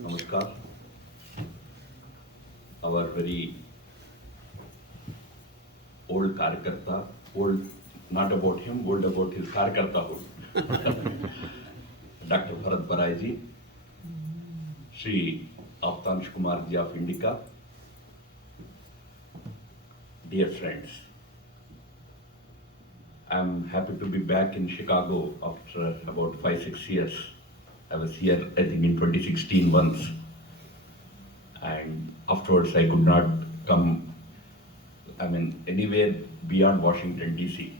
Namaskar. Our very old Karyakarta, old not about him, old about his Karyakartahood. Dr. Bharat Barai ji, Shri Avtansh Kumar ji of Indica, dear friends, I'm happy to be back in Chicago after about 5-6 years. I was here, I think, in 2016 once, and afterwards I could not come, anywhere beyond Washington, D.C.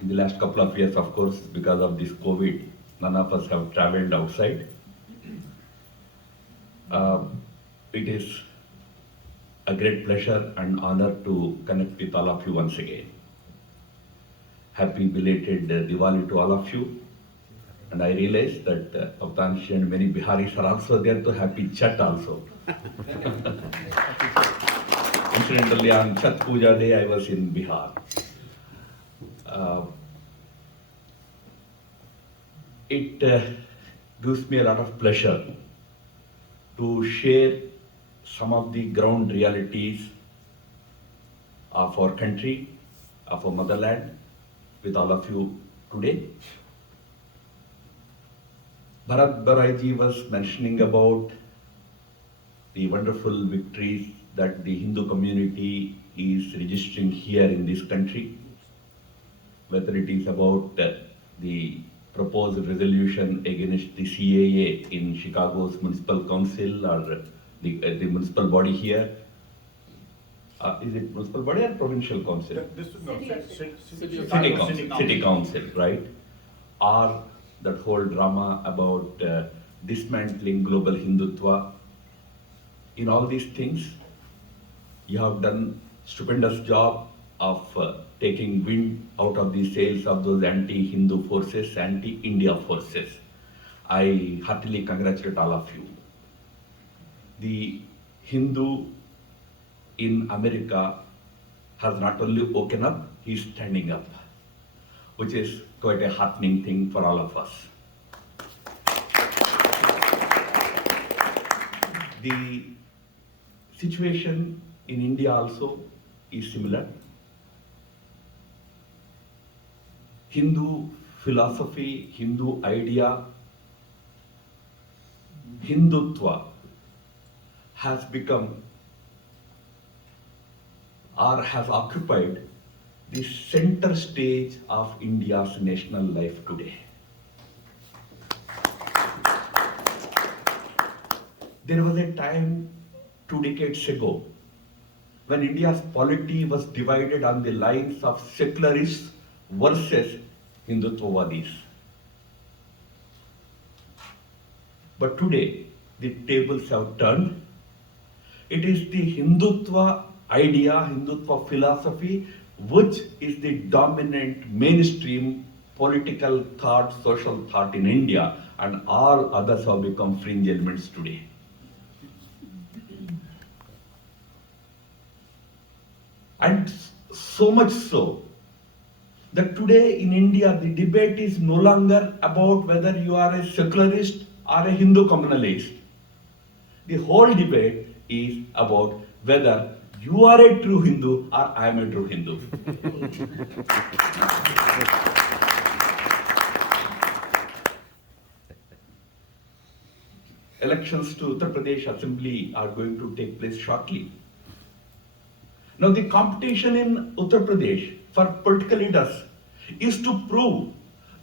In the last couple of years, of course, because of this COVID, none of us have traveled outside. It is a great pleasure and honor to connect with all of you once again. Happy belated Diwali to all of you. And I realized that Avtanshi and many Biharis are also there, to happy Chhat also. Incidentally, on Chhat Puja day, I was in Bihar. It gives me a lot of pleasure to share some of the ground realities of our country, of our motherland, with all of you today. Bharat Barai ji was mentioning about the wonderful victories that the Hindu community is registering here in this country, whether it is about the proposed resolution against the CAA in Chicago's municipal council or the municipal body here. Is it municipal body or provincial council? City council, right? Or that whole drama about dismantling global Hindutva. In all these things, you have done stupendous job of taking wind out of the sails of those anti-Hindu forces, anti-India forces. I heartily congratulate all of you. The Hindu in America has not only woken up, he is standing up, which is quite a heartening thing for all of us. The situation in India also is similar. Hindu philosophy, Hindu idea, Hindutva has become or has occupied the center stage of India's national life today. There was a time 2 decades ago when India's polity was divided on the lines of secularists versus Hindutvavadis. But today, the tables have turned. It is the Hindutva idea, Hindutva philosophy, which is the dominant mainstream political thought, social thought in India, and all others have become fringe elements today. And so much so that today in India the debate is no longer about whether you are a secularist or a Hindu communalist. The whole debate is about whether you are a true Hindu or I am a true Hindu. Elections to Uttar Pradesh Assembly are going to take place shortly. Now the competition in Uttar Pradesh for political leaders is to prove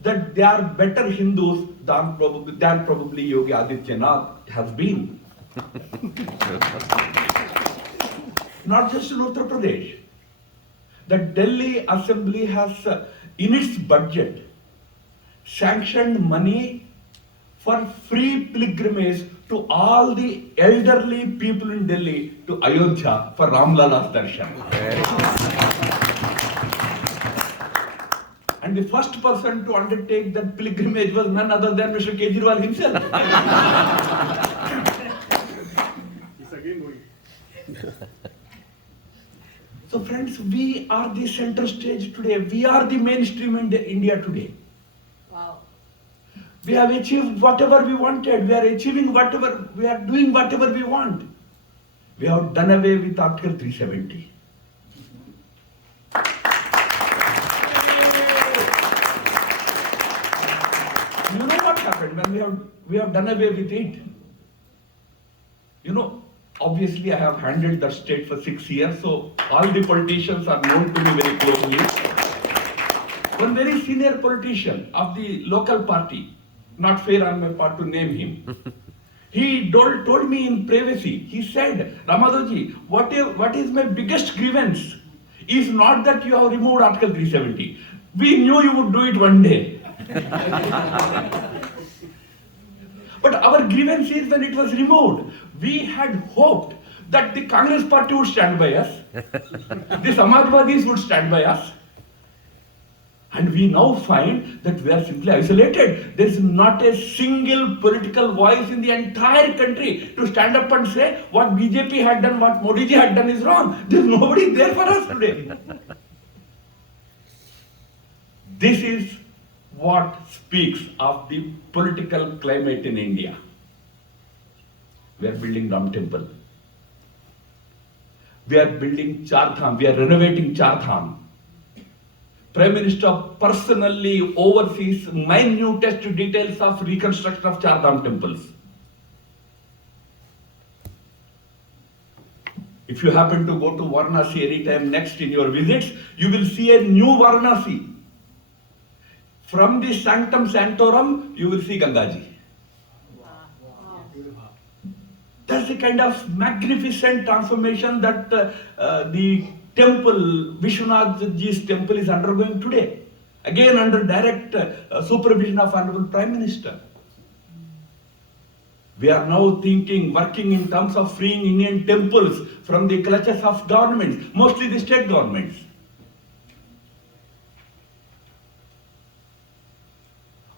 that they are better Hindus than probably Yogi Adityanath has been. Not just in Uttar Pradesh. The Delhi Assembly has, in its budget, sanctioned money for free pilgrimage to all the elderly people in Delhi to Ayodhya for Ram Lala's darshan. And the first person to undertake that pilgrimage was none other than Mr. Kejriwal himself. He's again going. So friends, we are the center stage today. We are the mainstream in India today. Wow. We have achieved whatever we wanted. We are achieving whatever, we are doing whatever we want. We have done away with Article 370. You know what happened when we have done away with it? You know, obviously I have handled that state for 6 years, so all the politicians are known to me very closely. One very senior politician of the local party, not fair on my part to name him, he told me in privacy, he said, Ramadhavji, what is my biggest grievance is not that you have removed Article 370. We knew you would do it one day. But our grievance is when it was removed. We had hoped that the Congress party would stand by us, the Samajwadis would stand by us, and we now find that we are simply isolated. There is not a single political voice in the entire country to stand up and say what BJP had done, what Modi ji had done is wrong. There is nobody there for us today. This is what speaks of the political climate in India. We are building Ram Temple. We are building Char Dham. We are renovating Char Dham. Prime Minister personally oversees minutest details of reconstruction of Char Dham temples. If you happen to go to Varanasi anytime next in your visits, you will see a new Varanasi. From the Sanctum Sanctorum, you will see Gangaji. That's the kind of magnificent transformation that the temple, Vishwanath ji's temple is undergoing today. Again under direct supervision of Honorable Prime Minister. We are now thinking, working in terms of freeing Indian temples from the clutches of governments, mostly the state governments.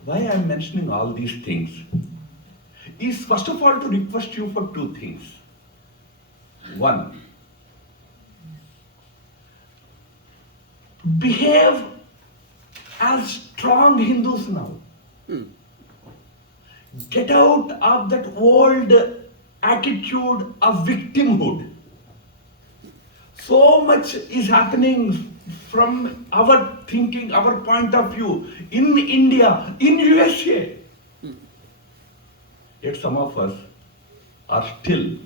Why I am mentioning all these things is first of all to request you for two things. One, behave as strong Hindus now. Get out of that old attitude of victimhood. So much is happening from our thinking, our point of view, in India, in USA. Yet some of us are still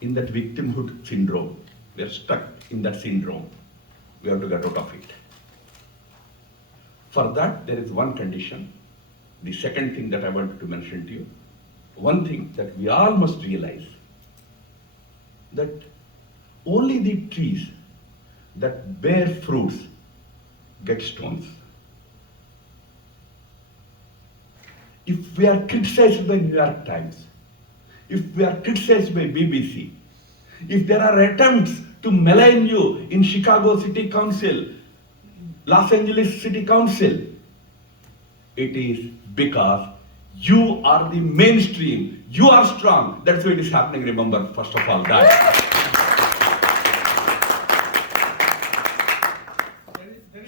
in that victimhood syndrome. We are stuck in that syndrome. We have to get out of it. For that, there is one condition. The second thing that I wanted to mention to you, one thing that we all must realize, that only the trees that bear fruits get stones. If we are criticized by New York Times, if we are criticized by BBC, if there are attempts to malign you in Chicago City Council, Los Angeles City Council, it is because you are the mainstream, you are strong. That's why it is happening, remember, first of all, that.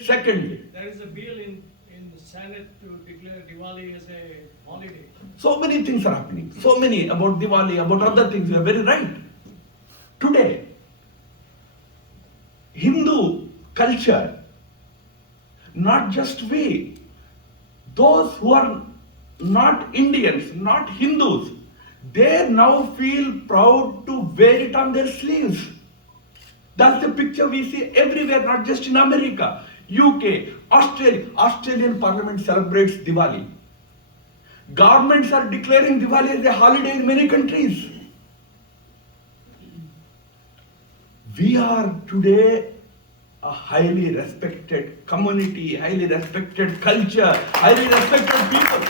Secondly, there is a bill in the Senate to declare Diwali as a holiday. So many things are happening. So many about Diwali, about other things. You are very right. Today, Hindu culture, not just we, those who are not Indians, not Hindus, they now feel proud to wear it on their sleeves. That's the picture we see everywhere, not just in America. UK, Australia, Australian Parliament celebrates Diwali. Governments are declaring Diwali as a holiday in many countries. We are today a highly respected community, highly respected culture, highly respected people.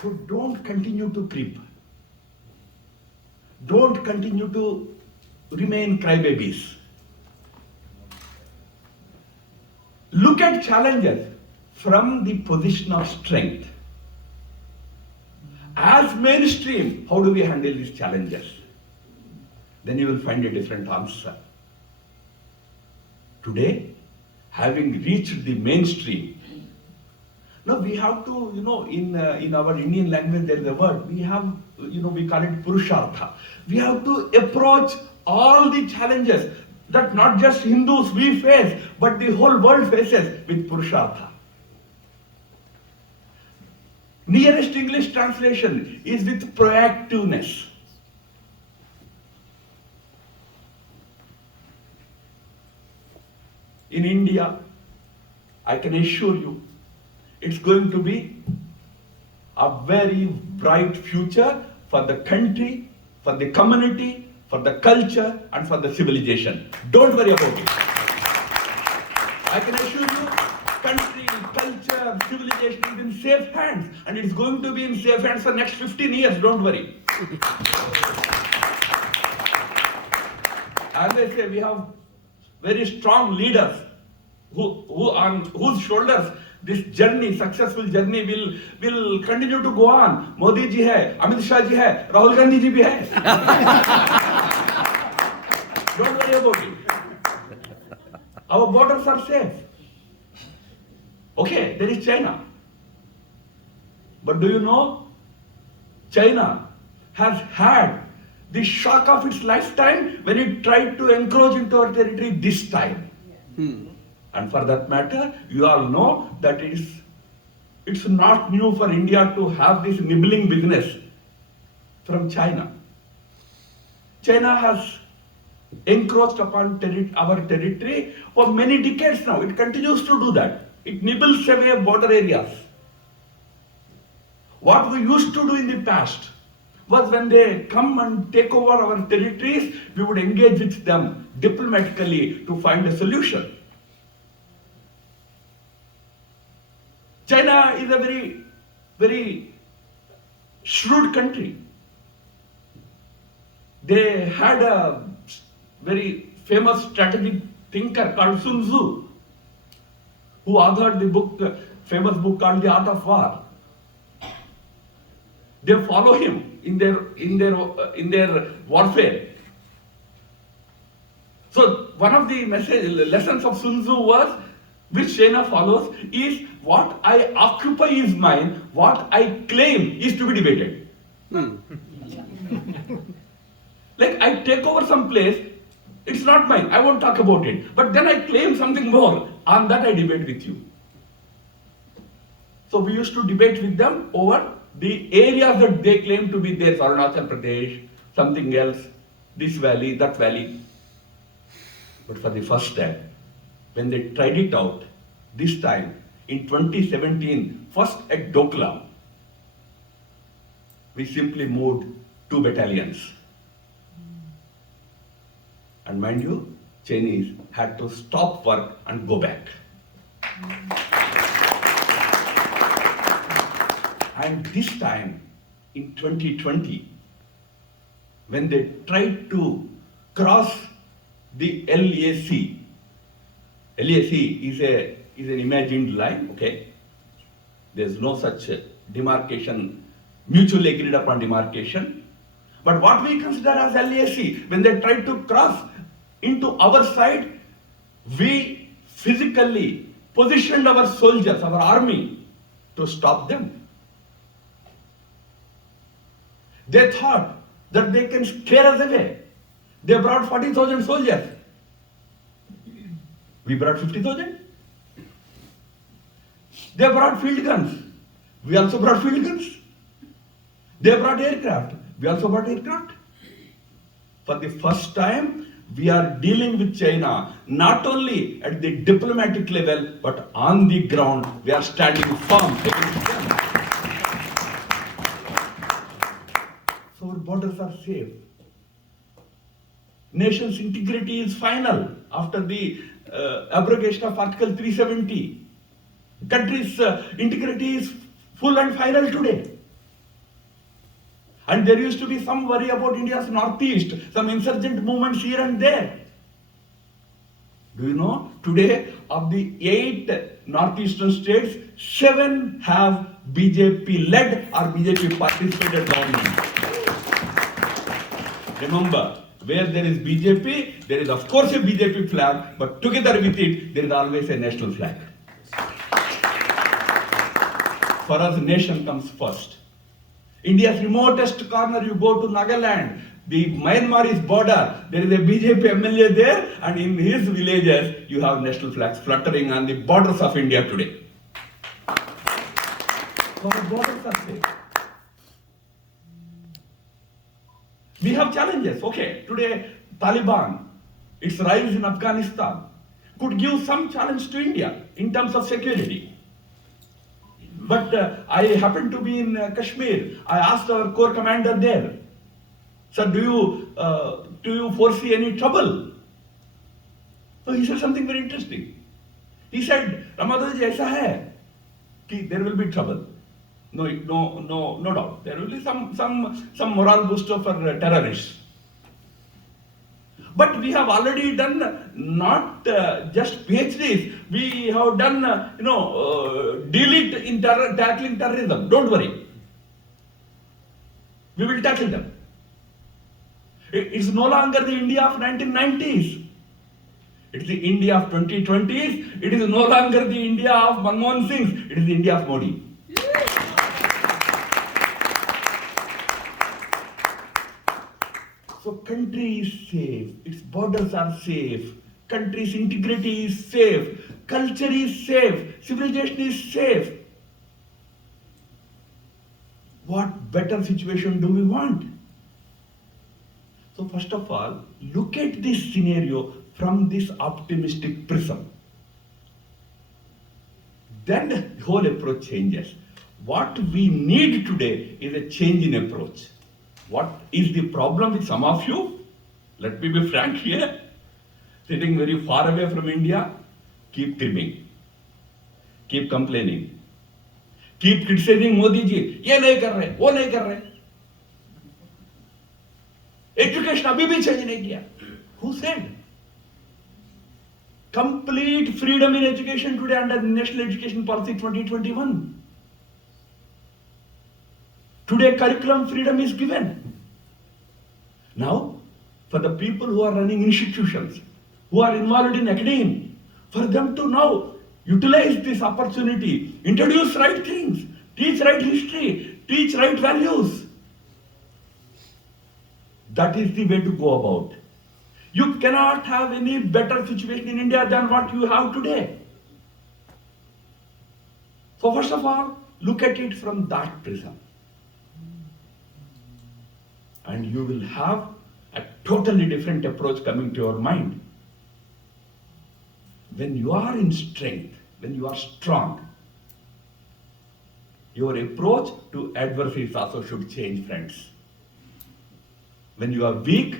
So don't continue to creep. Don't continue to remain crybabies. Look at challenges from the position of strength. As mainstream, how do we handle these challenges? Then you will find a different answer. Today, having reached the mainstream. Now we have to, in our Indian language there is a word, we have, we call it Purushartha. We have to approach all the challenges that not just Hindus we face, but the whole world faces with Purushartha. Nearest English translation is with proactiveness. In India, I can assure you, it's going to be a very bright future for the country, for the community, for the culture, and for the civilization. Don't worry about it. I can assure you, country, culture, civilization is in safe hands, and it's going to be in safe hands for next 15 years. Don't worry. As I say, we have very strong leaders who on whose shoulders this journey, successful journey, will continue to go on. Modi ji hai, Amit Shah ji hai, Rahul Gandhi ji bhi hai. Don't worry about it. Our borders are safe. Okay, there is China. But do you know, China has had the shock of its lifetime when it tried to encroach into our territory this time. And for that matter, you all know that it's not new for India to have this nibbling business from China. China has encroached upon our territory for many decades now. It continues to do that. It nibbles away border areas. What we used to do in the past was when they come and take over our territories, we would engage with them diplomatically to find a solution. China is a very, very shrewd country. They had a very famous strategic thinker called Sun Tzu, who authored the famous book called The Art of War. They follow him in their warfare. So one of the lessons of Sun Tzu was, which China follows, is what I occupy is mine, what I claim is to be debated. Like I take over some place, it's not mine, I won't talk about it. But then I claim something more, on that I debate with you. So we used to debate with them over the areas that they claim to be theirs, Arunachal Pradesh, something else, this valley, that valley. But for the first time, when they tried it out, this time in 2017, first at Doklam, we simply moved 2 battalions. And mind you, Chinese had to stop work and go back. And this time, in 2020, when they tried to cross the LAC is an imagined line, okay? There's no such demarcation, mutually agreed upon demarcation. But what we consider as LAC, when they tried to cross into our side, we physically positioned our soldiers, our army, to stop them. They thought that they can scare us away. They brought 40,000 soldiers. We brought 50,000. They brought field guns. We also brought field guns. They brought aircraft. We also brought aircraft. For the first time, we are dealing with China not only at the diplomatic level, but on the ground, we are standing firm against them. So our borders are safe. Nation's integrity is final after the abrogation of Article 370. Country's integrity is full and final today. And there used to be some worry about India's northeast, some insurgent movements here and there. Do you know, today of the 8 northeastern states, 7 have BJP-led or BJP participated governments. Remember, where there is BJP, there is of course a BJP flag, but together with it, there is always a national flag. For us, nation comes first. India's remotest corner, you go to Nagaland, the Myanmar's border, there is a BJP MLA there, and in his villages, you have national flags fluttering on the borders of India today. Our borders are safe. We have challenges. Okay, today Taliban, its rise in Afghanistan, could give some challenge to India in terms of security. But I happened to be in Kashmir. I asked our corps commander there, sir, do you foresee any trouble? So he said something very interesting. He said, Ram Madhav ji, aisa hai ki there will be trouble. No doubt. There will be some morale booster for terrorists. But we have already done not just PhDs. We have done, delete in tackling terrorism. Don't worry. We will tackle them. It's no longer the India of 1990s. It's the India of 2020s. It is no longer the India of Manmohan Singh. It is the India of Modi. So country is safe, its borders are safe, country's integrity is safe, culture is safe, civilization is safe. What better situation do we want? So first of all, look at this scenario from this optimistic prism. Then the whole approach changes. What we need today is a change in approach. What is the problem with some of you? Let me be frank here. Sitting very far away from India, keep cribbing, keep complaining, keep criticizing Modi ji. ये नहीं कर रहे, वो नहीं कर रहे. Education अभी भी change नहीं किया. Who said? Complete freedom in education today under National Education Policy 2021. Today, curriculum freedom is given. Now, for the people who are running institutions, who are involved in academia, for them to now utilize this opportunity, introduce right things, teach right history, teach right values. That is the way to go about. You cannot have any better situation in India than what you have today. So first of all, look at it from that prism. And you will have a totally different approach coming to your mind. When you are in strength, when you are strong, your approach to adversities also should change, friends. When you are weak,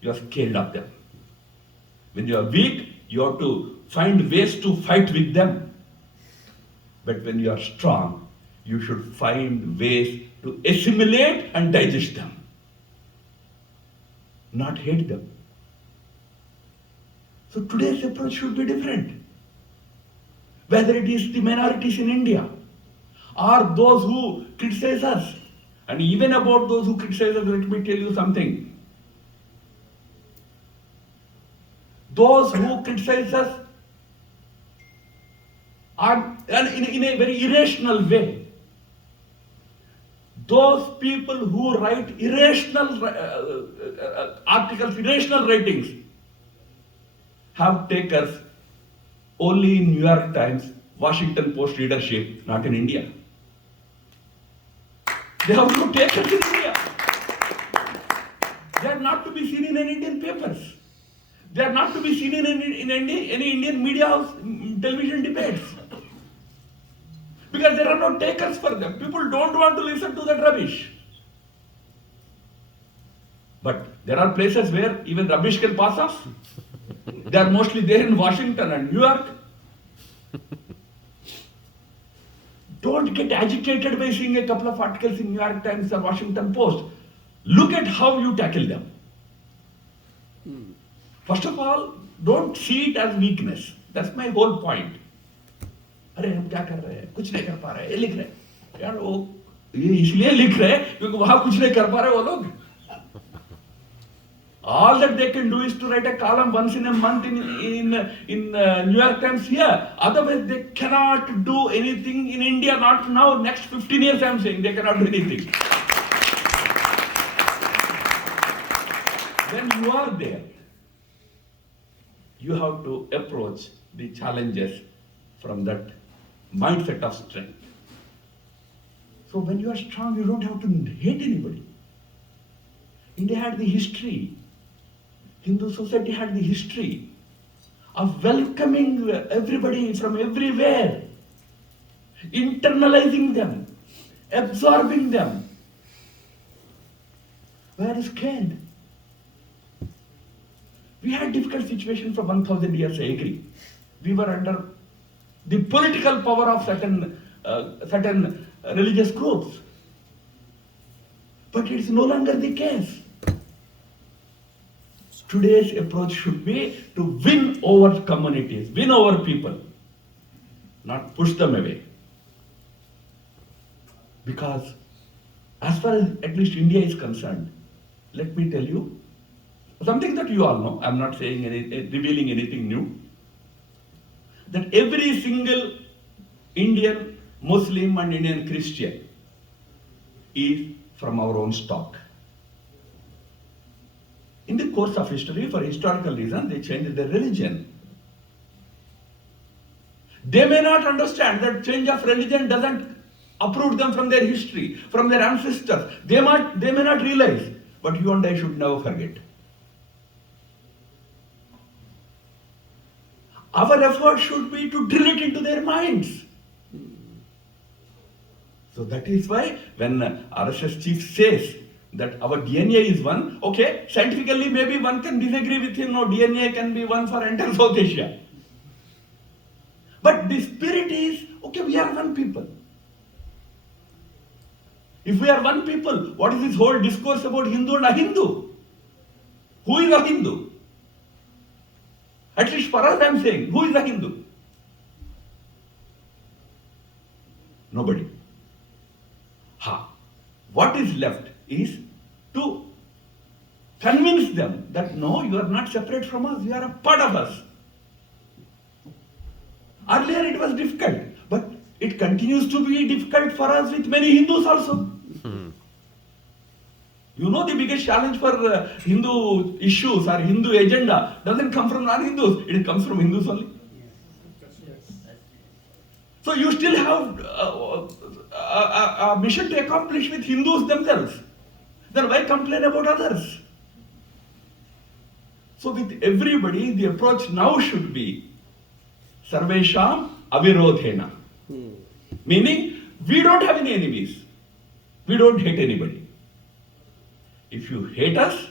you are scared of them. When you are weak, you have to find ways to fight with them. But when you are strong, you should find ways to assimilate and digest them. Not hate them. So today's approach should be different. Whether it is the minorities in India or those who criticize us. And even about those who criticize us, let me tell you something. Those who criticize us are in a very irrational way. Those people who write irrational articles, irrational writings, have takers only in New York Times, Washington Post readership, not in India. They have no takers in India. They are not to be seen in any Indian papers. They are not to be seen in any Indian media house, television debates. Because there are no takers for them. People don't want to listen to that rubbish. But there are places where even rubbish can pass off. They are mostly there in Washington and New York. Don't get agitated by seeing a couple of articles in New York Times or Washington Post. Look at how you tackle them. First of all, don't see it as weakness. That's my whole point. अरे हम क्या कर रहे हैं, कुछ नहीं कर पा रहे हैं, ये लिख रहे हैं यार, वो ये इसलिए लिख रहे हैं क्योंकि वहां कुछ नहीं कर पा रहे वो लोग. All that they can do is to write a column once in a month in New York Times here. Otherwise, they cannot do anything in India. Not now. Next 15 years, I am saying they cannot do anything. When you are there, you have to approach the challenges from that mindset of strength. So when you are strong, you don't have to hate anybody. India had the history. Hindu society had the history of welcoming everybody from everywhere, internalizing them, absorbing them. Where is scared? We had difficult situation for 1,000 years, I agree. We were under the political power of certain religious groups. But it's no longer the case. Today's approach should be to win over communities, win over people, not push them away. Because as far as at least India is concerned, let me tell you, something that you all know, I'm not saying revealing anything new, that every single Indian Muslim and Indian Christian is from our own stock. In the course of history, for historical reasons, they changed their religion. They may not understand that change of religion doesn't uproot them from their history, from their ancestors. They may not realize, but you and I should never forget. Our effort should be to drill it into their minds. So that is why when RSS chief says that our DNA is one, okay, scientifically maybe one can disagree with him, no, DNA can be one for entire South Asia. But the spirit is, okay, we are one people. If we are one people, what is this whole discourse about Hindu and Ahindu? Who is a Hindu? At least for us I am saying, who is a Hindu? Nobody. What is left is to convince them that no, you are not separate from us, you are a part of us. Earlier it was difficult, but it continues to be difficult for us with many Hindus also. You know, the biggest challenge for Hindu issues or Hindu agenda doesn't come from non-Hindus, it comes from Hindus only. So you still have a mission to accomplish with Hindus themselves. Then why complain about others? So with everybody, the approach now should be Sarvesham Avirodhena. Meaning, we don't have any enemies. We don't hate anybody. If you hate us,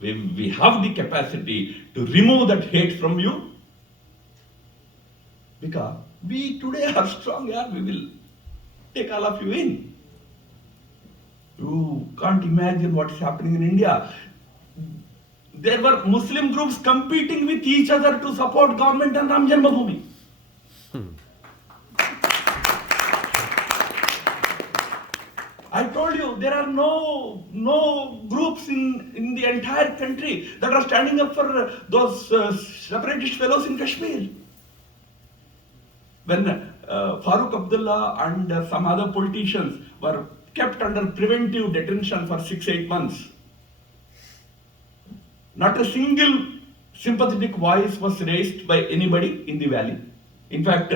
we have the capacity to remove that hate from you. Because we today are strong, we will take all of you in. You can't imagine what's happening in India. There were Muslim groups competing with each other to support government and Ram Janmabhoomi. I told you, there are no groups in the entire country that are standing up for those separatist fellows in Kashmir. When Farooq Abdullah and some other politicians were kept under preventive detention for 6-8 months, not a single sympathetic voice was raised by anybody in the valley. In fact,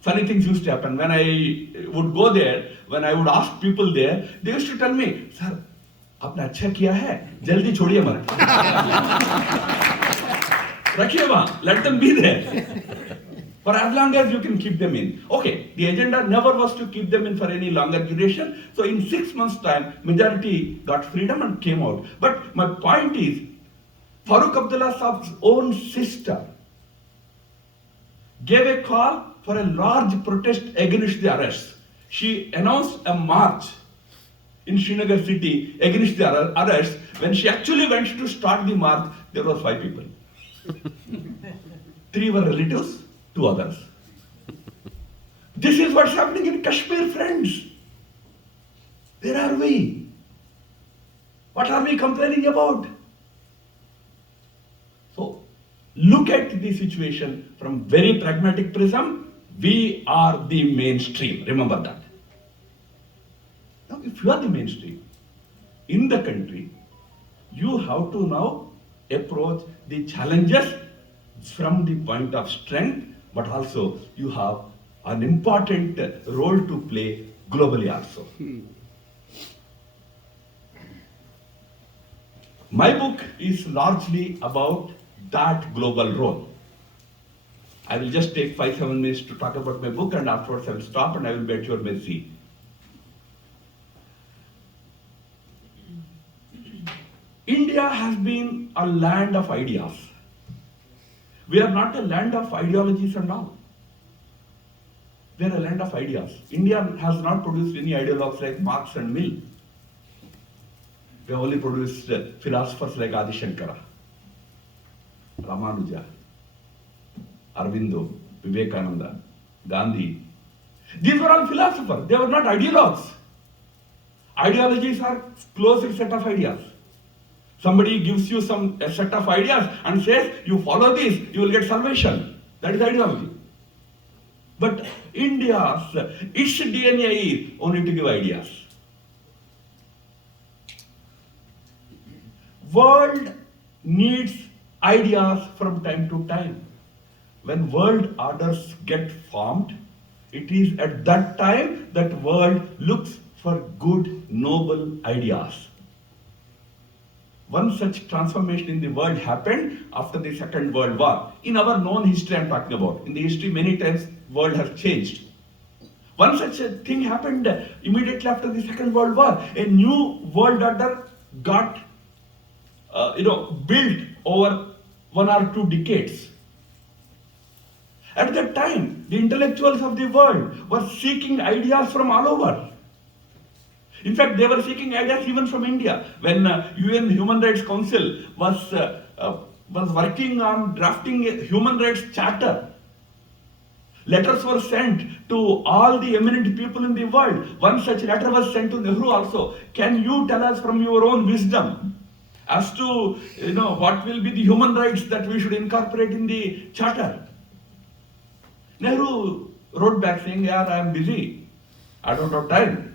funny things used to happen. When I would go there, when I would ask people there, they used to tell me, "Sir, आपने अच्छा किया है, जल्दी छोड़िए मत, रखिए वहाँ, let them be there. For as long as you can keep them in." Okay, the agenda never was to keep them in for any longer duration. So in 6 months' time, majority got freedom and came out. But my point is, Farooq Abdullah Saab's own sister gave a call for a large protest against the arrests. She announced a march in Srinagar city against the arrests. When she actually went to start the march, there were 5 people. 3 were relatives, 2 others. This is what's happening in Kashmir, friends. Where are we? What are we complaining about? look at the situation from very pragmatic prism. We are the mainstream. Remember that. Now, if you are the mainstream in the country, you have to now approach the challenges from the point of strength, but also you have an important role to play globally also. My book is largely about that global role. I will just take 5-7 minutes to talk about my book, and afterwards I will stop and I will be at your mercy. India has been a land of ideas. We are not a land of ideologies and all. We are a land of ideas. India has not produced any ideologues like Marx and Mill. We have only produced philosophers like Adi Shankara, Ramanuja, Aurobindo, Vivekananda, Gandhi. These were all philosophers. They were not ideologues. Ideologies are closed set of ideas. Somebody gives you a set of ideas and says, you follow this, you will get salvation. That is ideology. But its DNA is only to give ideas. World needs ideas from time to time. When world orders get formed, it is at that time that world looks for good, noble ideas. One such transformation in the world happened after the Second World War. In our known history I am talking about. In the history many times world has changed. One such a thing happened immediately after the Second World War. A new world order got built over 1 or 2 decades. At that time, the intellectuals of the world were seeking ideas from all over. In fact, they were seeking ideas even from India. When UN Human Rights Council was working on drafting a human rights charter, letters were sent to all the eminent people in the world. One such letter was sent to Nehru also. Can you tell us from your own wisdom as to what will be the human rights that we should incorporate in the charter? Nehru wrote back saying, yeah, I am busy. I don't have time.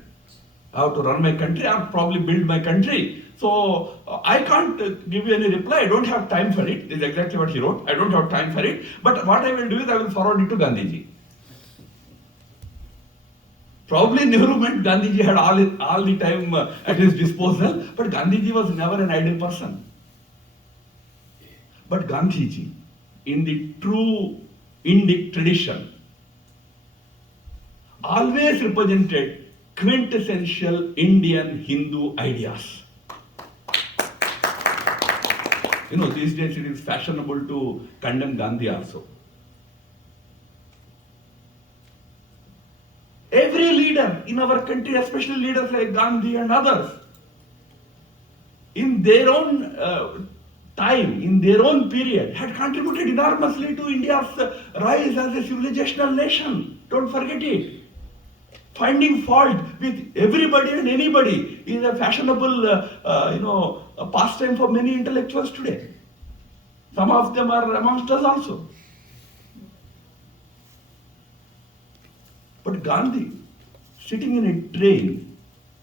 I have to run my country, I have probably build my country. So I can't give you any reply. I don't have time for it. This is exactly what he wrote. I don't have time for it. But what I will do is I will forward it to Gandhiji. Probably Nehru meant Gandhiji had all the time at his disposal, but Gandhiji was never an idle person. But Gandhiji, in the true Indic tradition, always represented quintessential Indian Hindu ideas. These days it is fashionable to condemn Gandhi also. Every leader in our country, especially leaders like Gandhi and others, in their own time, in their own period, had contributed enormously to India's rise as a civilizational nation. Don't forget it. Finding fault with everybody and anybody is a fashionable, a pastime for many intellectuals today. Some of them are amongst us also. But Gandhi, sitting in a train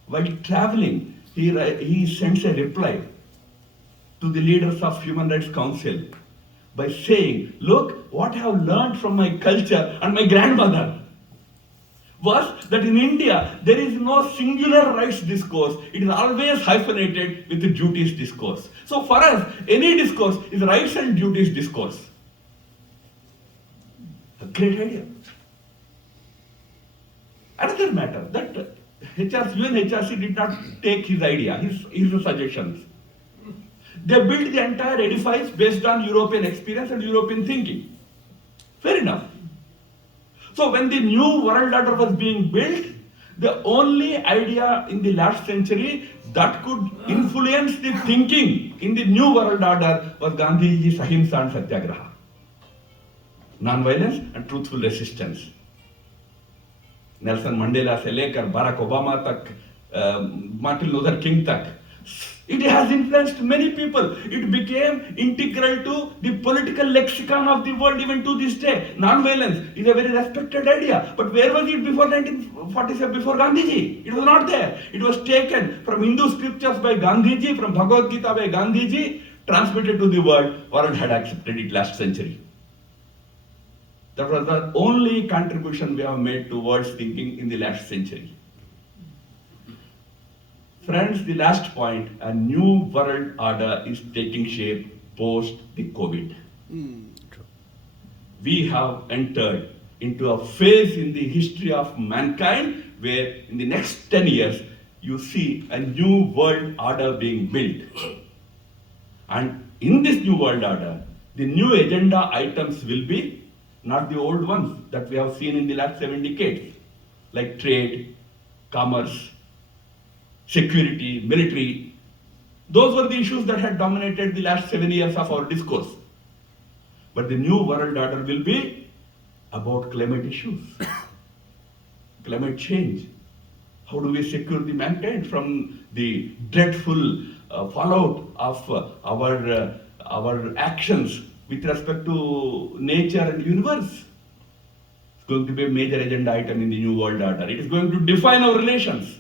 while traveling, he sends a reply to the leaders of Human Rights Council by saying, look, what I have learned from my culture and my grandmother was that in India, there is no singular rights discourse. It is always hyphenated with the duties discourse. So for us, any discourse is rights and duties discourse. A great idea. Another matter, that UNHRC did not take his idea, his suggestions. They built the entire edifice based on European experience and European thinking. Fair enough. So when the new world order was being built, the only idea in the last century that could influence the thinking in the new world order was Gandhiji's Ahimsa and Satyagraha. Non-violence and truthful resistance. Nelson Mandela से लेकर Barack Obama तक, Martin Luther King तक, It has influenced many people. It became integral to the political lexicon of the world even to this day. Non-violence is a very respected idea. But where was it before 1947, before Gandhiji? It was not there. It was taken from Hindu scriptures by Gandhiji, from Bhagavad Gita by Gandhiji, transmitted to the world. World had accepted it last century. That was the only contribution we have made towards thinking in the last century. Friends, the last point, a new world order is taking shape post the COVID. We have entered into a phase in the history of mankind where in the next 10 years, you see a new world order being built. And in this new world order, the new agenda items will be not the old ones that we have seen in the last 7 decades, like trade, commerce, security, military. Those were the issues that had dominated the last 7 years of our discourse. But the new world order will be about climate issues, climate change. How do we secure the mankind from the dreadful fallout of our actions with respect to nature and universe? It's going to be a major agenda item in the new world order. It is going to define our relations.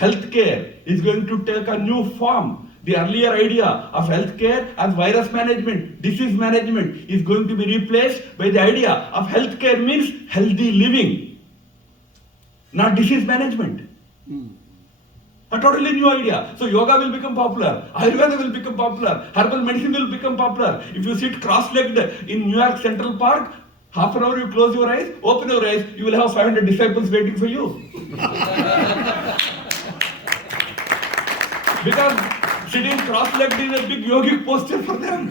Healthcare is going to take a new form. The earlier idea of healthcare as virus management, disease management is going to be replaced by the idea of healthcare means healthy living, not disease management. A totally new idea. So yoga will become popular, Ayurveda will become popular, herbal medicine will become popular. If you sit cross-legged in New York Central Park, half an hour you close your eyes, open your eyes, you will have 500 disciples waiting for you. Because sitting cross-legged is a big yogic posture for them.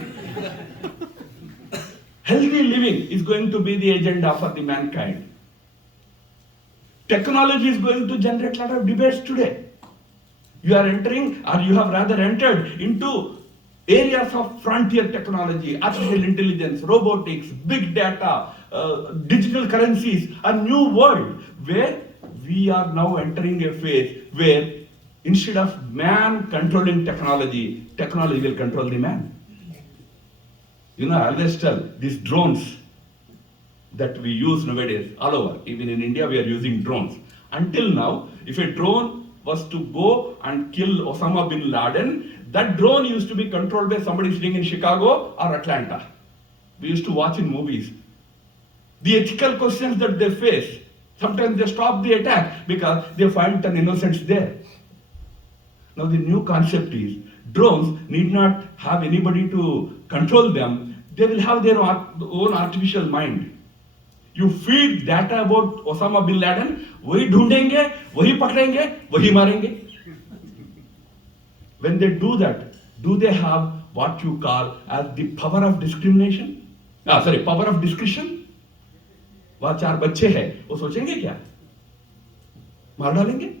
Healthy living is going to be the agenda for the mankind. Technology is going to generate a lot of debates today. You are entering, or you have rather entered into areas of frontier technology, artificial intelligence, robotics, big data, digital currencies, a new world where we are now entering a phase where instead of man controlling technology, technology will control the man. You know, I always tell these drones that we use nowadays all over, even in India we are using drones. Until now, if a drone was to go and kill Osama bin Laden, that drone used to be controlled by somebody sitting in Chicago or Atlanta. We used to watch in movies. The ethical questions that they face, sometimes they stop the attack because they find an innocence there. Now the new concept is drones need not have anybody to control them. They will have their own artificial mind. You feed data about Osama bin Laden, वही ढूंढेंगे, वही पकड़ेंगे, वही मारेंगे. When they do that, do they have what you call as the power of discrimination? Power of discretion? वहाँ 4 बच्चे हैं, वो सोचेंगे क्या? मार डालेंगे?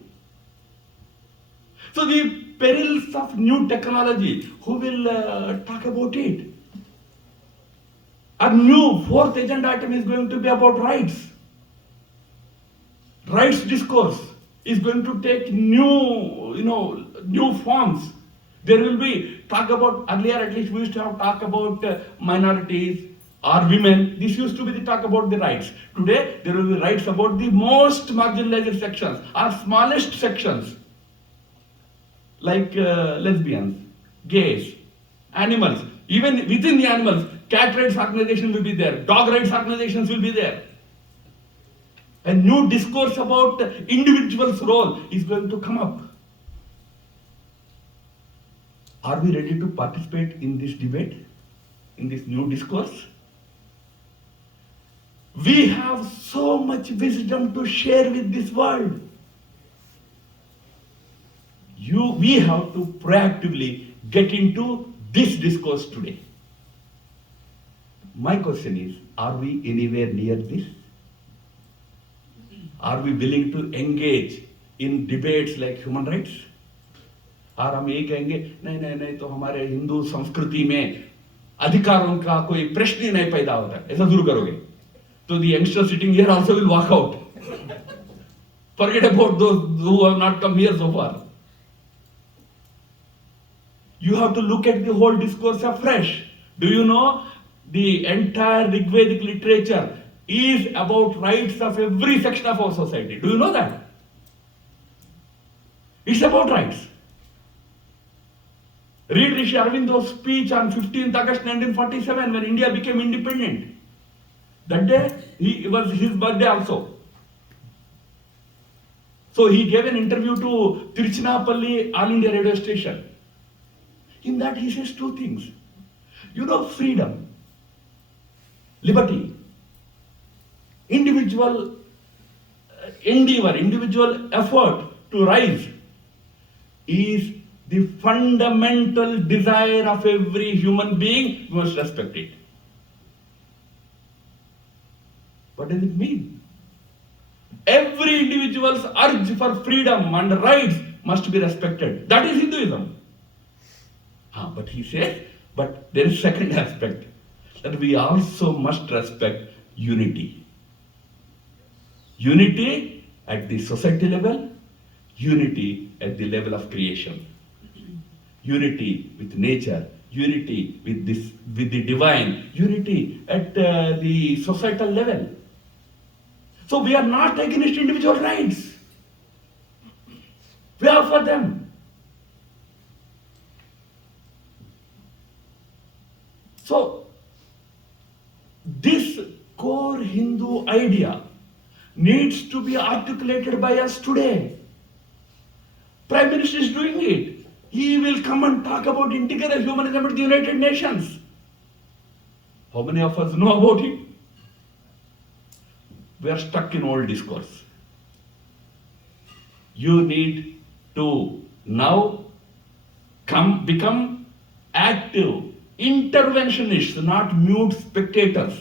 So the perils of new technology, who will talk about it? A new 4th agenda item is going to be about rights. Rights discourse is going to take new forms. There will be talk about, earlier at least we used to have talk about minorities or women. This used to be the talk about the rights. Today there will be rights about the most marginalized sections or smallest sections, like lesbians, gays, animals. Even within the animals, cat rights organizations will be there, dog rights organizations will be there. A new discourse about individual's role is going to come up. Are we ready to participate in this debate, in this new discourse? We have so much wisdom to share with this world. We have to proactively get into this discourse today. My question is, are we anywhere near this? Are we willing to engage in debates like human rights? और हम ये कहेंगे नहीं तो हमारे हिंदू संस्कृति में अधिकारों का कोई प्रश्न ही नहीं पैदा होता, ऐसा शुरू करोगे तो the youngster sitting here also will walk out. Forget about those who have not come here so far. You have to look at the whole discourse afresh. Do you know the entire Rigvedic literature is about rights of every section of our society? Do you know that? It's about rights. Read Rishi Aurobindo's speech on 15th August 1947 when India became independent. That day, it was his birthday also. So he gave an interview to Tiruchinappalli All India radio station. In that he says two things. You know, freedom, liberty, individual endeavor, individual effort to rise is the fundamental desire of every human being. We must respect it. What does it mean? Every individual's urge for freedom and rights must be respected. That is Hinduism. But he says, but there is second aspect, that we also must respect unity. Unity at the society level, unity at the level of creation. Unity with nature, unity with the divine, unity at the societal level. So we are not against individual rights. We are for them. So this core Hindu idea needs to be articulated by us today. Prime Minister is doing it. He will come and talk about integral humanism at the United Nations. How many of us know about it? We are stuck in old discourse. You need to now become active interventionists, not mute spectators.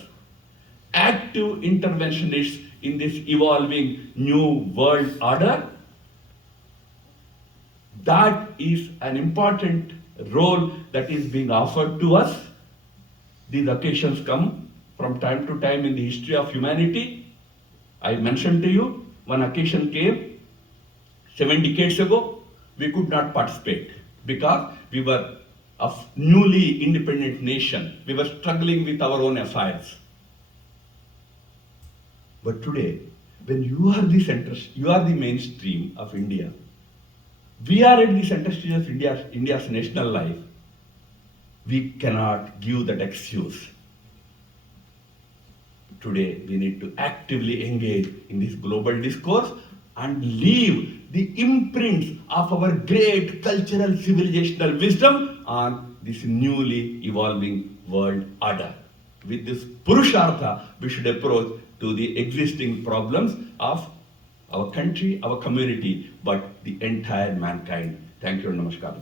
Active interventionists in this evolving new world order. That is an important role that is being offered to us. These occasions come from time to time in the history of humanity. I mentioned to you, one occasion came 7 decades ago. We could not participate because we were a newly independent nation. We were struggling with our own affairs. But today, when you are the center, you are the mainstream of India, we are at the center stage of India's national life, we cannot give that excuse. Today, we need to actively engage in this global discourse and leave the imprints of our great cultural civilizational wisdom on this newly evolving world order. With this Purushartha, we should approach to the existing problems of our country, our community, but the entire mankind. Thank you and namaskar.